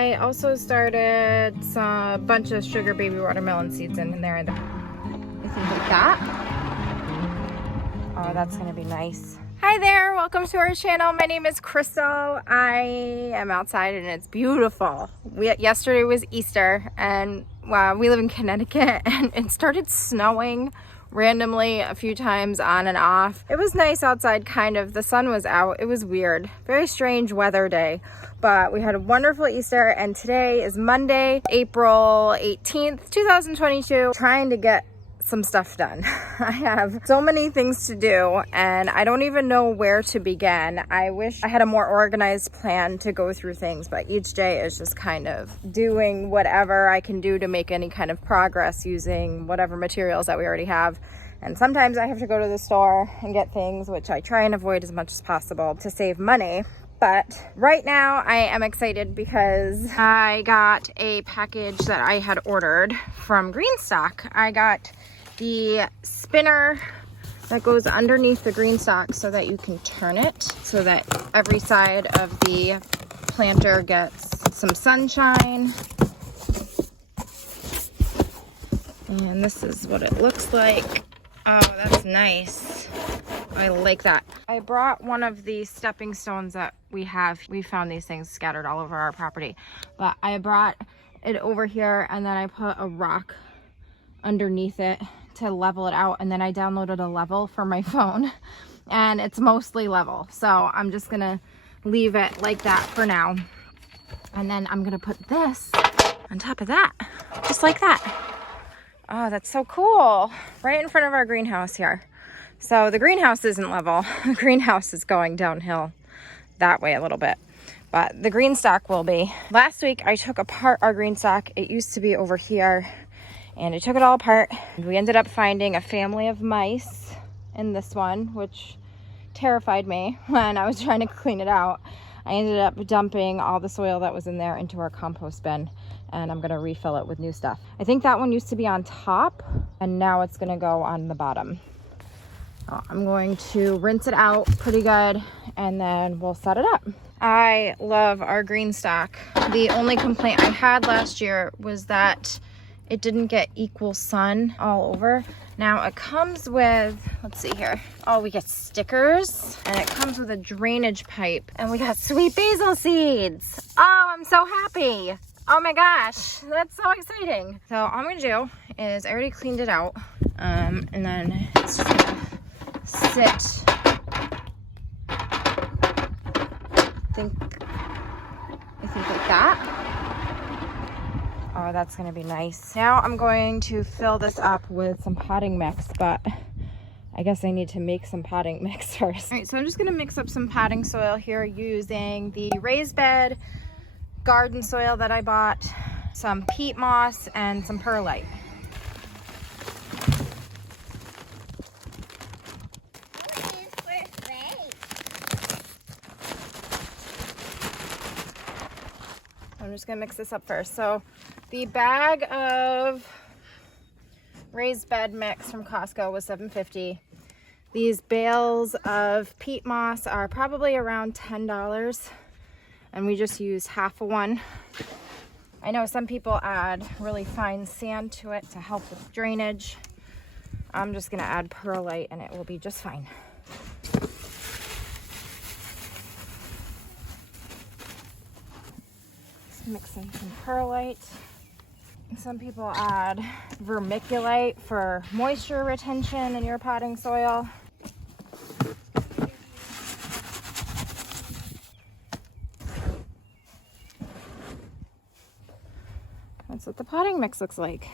I also started a bunch of sugar baby watermelon seeds in there. I think like that. Oh, that's gonna be nice. Hi there, welcome to our channel. My name is Crystal. I am outside and it's beautiful. Yesterday was Easter and we live in Connecticut and it started snowing randomly a few times on and off. It was nice outside, kind of. The sun was out. It was weird. Very strange weather day, but we had a wonderful Easter and today is Monday, April 18th, 2022. Trying to get some stuff done. I have so many things to do and I don't even know where to begin. I wish I had a more organized plan to go through things, but each day is just kind of doing whatever I can do to make any kind of progress using whatever materials that we already have. And sometimes I have to go to the store and get things, which I try and avoid as much as possible to save money. But right now I am excited because I got a package that I had ordered from Greenstalk. I got the spinner that goes underneath the Greenstalk so that you can turn it so that every side of the planter gets some sunshine. And this is what it looks like. Oh, that's nice. I like that. I brought one of the stepping stones that we have. We found these things scattered all over our property, but I brought it over here and then I put a rock underneath it to level it out, and then I downloaded a level for my phone and it's mostly level, so I'm just gonna leave it like that for now, and then I'm gonna put this on top of that, just like that. Oh, that's so cool, right in front of our greenhouse here. So the greenhouse isn't level. The greenhouse is going downhill that way a little bit, but the Greenstalk will be. Last week I took apart our Greenstalk. It used to be over here and I took it all apart. We ended up finding a family of mice in this one, which terrified me when I was trying to clean it out. I ended up dumping all the soil that was in there into our compost bin, and I'm gonna refill it with new stuff. I think that one used to be on top and now it's gonna go on the bottom. I'm going to rinse it out pretty good and then we'll set it up. I love our Greenstalk. The only complaint I had last year was that it didn't get equal sun all over. Now it comes with, let's see here. Oh, we get stickers and it comes with a drainage pipe and we got sweet basil seeds. Oh, I'm so happy. Oh my gosh, that's so exciting. So all I'm gonna do is I already cleaned it out and then it's just gonna sit. I think like that. Oh, that's gonna be nice. Now I'm going to fill this up with some potting mix, but I guess I need to make some potting mix first. All right, so I'm just gonna mix up some potting soil here using the raised bed garden soil that I bought, some peat moss, and some perlite. I'm just gonna mix this up first. So the bag of raised bed mix from Costco was $7.50. These bales of peat moss are probably around $10, and we just use half of one. I know some people add really fine sand to it to help with drainage. I'm just gonna add perlite and it will be just fine. Mix in some perlite. Some people add vermiculite for moisture retention in your potting soil. That's what the potting mix looks like.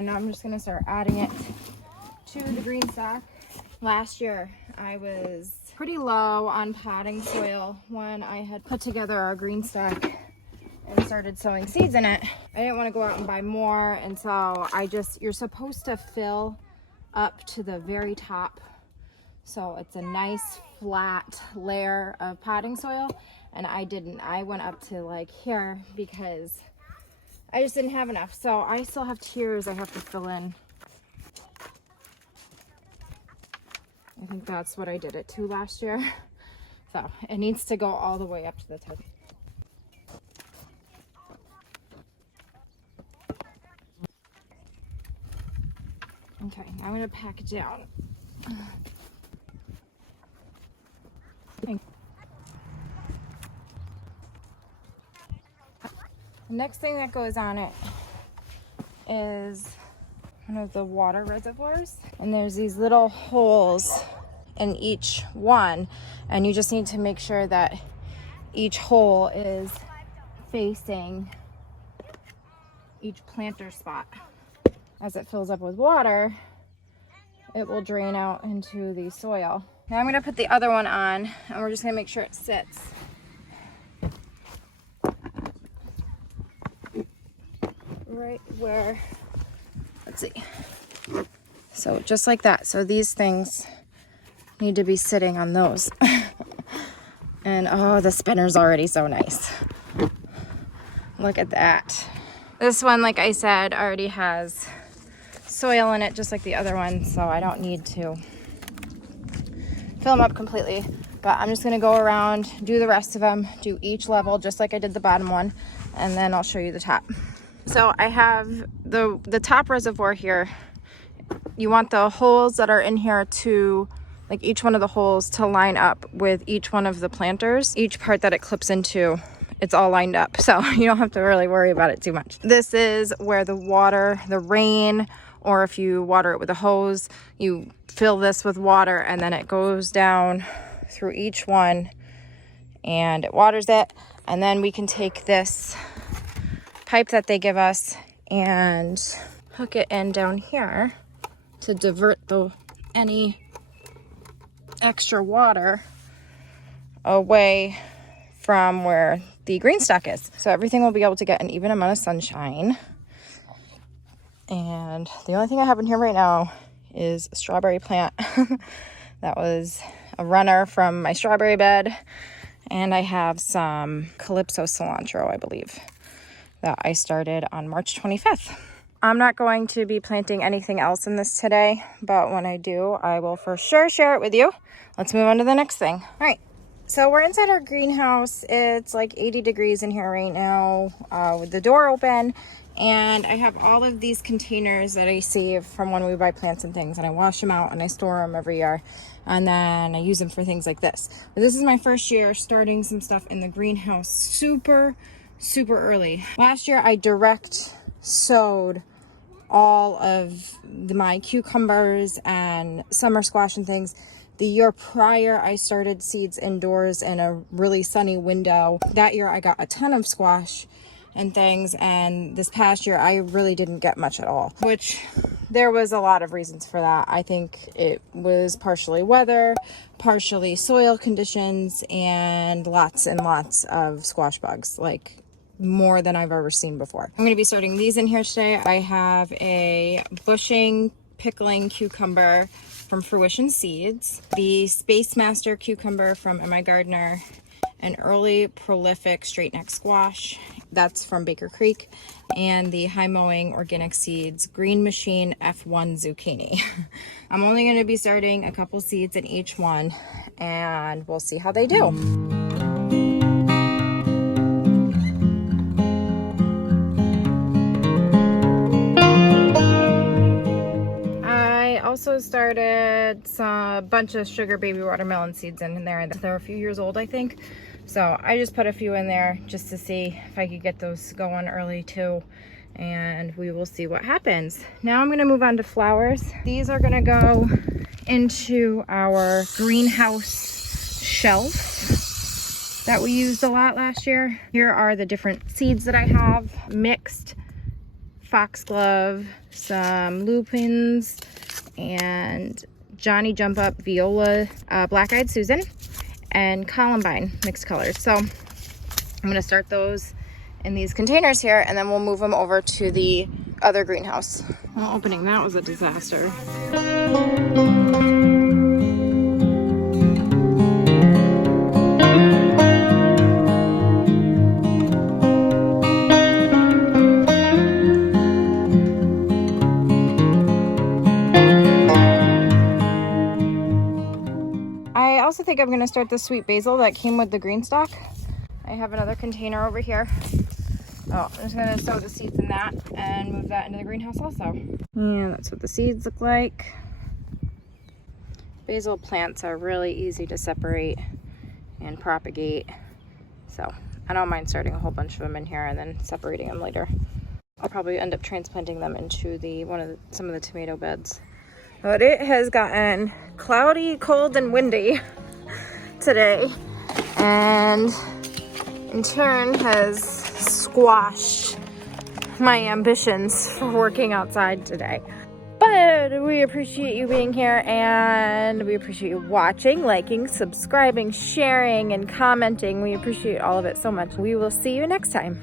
And now I'm just gonna start adding it to the Greenstalk. Last year I was pretty low on potting soil when I had put together our Greenstalk and started sowing seeds in it. I didn't want to go out and buy more, and so you're supposed to fill up to the very top so it's a nice flat layer of potting soil, and I didn't. I went up to like here because I just didn't have enough. So I still have tiers I have to fill in. I think that's what I did it to last year. So it needs to go all the way up to the top. Okay, now I'm gonna pack it down. The next thing that goes on it is one of the water reservoirs, and there's these little holes in each one, and you just need to make sure that each hole is facing each planter spot. As it fills up with water, it will drain out into the soil. Now I'm going to put the other one on, and we're just going to make sure it sits. Right where, let's see. So just like that. So these things need to be sitting on those. And oh, the spinner's already so nice. Look at that. This one, like I said, already has soil in it just like the other one, so I don't need to fill them up completely. But I'm just gonna go around, do the rest of them, do each level just like I did the bottom one, and then I'll show you the top. So I have the top reservoir here. You want the holes that are in here to, like each one of the holes to line up with each one of the planters. Each part that it clips into, it's all lined up, so you don't have to really worry about it too much. This is where the water, the rain, or if you water it with a hose, you fill this with water and then it goes down through each one and it waters it. And then we can take this pipe that they give us and hook it in down here to divert any extra water away from where the Greenstalk is. So everything will be able to get an even amount of sunshine. And the only thing I have in here right now is a strawberry plant. That was a runner from my strawberry bed. And I have some Calypso cilantro, I believe, that I started on March 25th. I'm not going to be planting anything else in this today, but when I do, I will for sure share it with you. Let's move on to the next thing. All right, so we're inside our greenhouse. It's like 80 degrees in here right now with the door open. And I have all of these containers that I save from when we buy plants and things, and I wash them out and I store them every year, and then I use them for things like this. But this is my first year starting some stuff in the greenhouse super early. Last year I direct sowed all of my cucumbers and summer squash and things. The year prior, I started seeds indoors in a really sunny window. That year I got a ton of squash and things, and this past year I really didn't get much at all, which there was a lot of reasons for that. I think it was partially weather, partially soil conditions, and lots of squash bugs, like more than I've ever seen before. I'm going to be starting these in here today. I have a bushing pickling cucumber from Fruition seeds, the Spacemaster cucumber from MIgardener, an early prolific Straightneck squash, that's from Baker Creek, and the high mowing organic seeds green machine F1 zucchini. I'm only going to be starting a couple seeds in each one, and we'll see how they do. I also started a bunch of sugar baby watermelon seeds in there. They're a few years old, I think. So I just put a few in there just to see if I could get those going early too. And we will see what happens. Now I'm going to move on to flowers. These are going to go into our greenhouse shelf that we used a lot last year. Here are the different seeds that I have mixed: Foxglove, some lupines, and Johnny Jump Up, Viola, Black-Eyed Susan, and Columbine mixed colors. So I'm going to start those in these containers here, and then we'll move them over to the other greenhouse. Well, opening that was a disaster. I also think I'm going to start the sweet basil that came with the Greenstalk. I have another container over here. Oh, I'm just gonna sow the seeds in that and move that into the greenhouse also. And that's what the seeds look like. Basil plants are really easy to separate and propagate. So I don't mind starting a whole bunch of them in here and then separating them later. I'll probably end up transplanting them into some of the tomato beds. But it has gotten cloudy, cold, and windy today, and in turn has squashed my ambitions for working outside today. But we appreciate you being here, and we appreciate you watching, liking, subscribing, sharing, and commenting. We appreciate all of it so much. We will see you next time.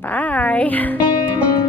Bye.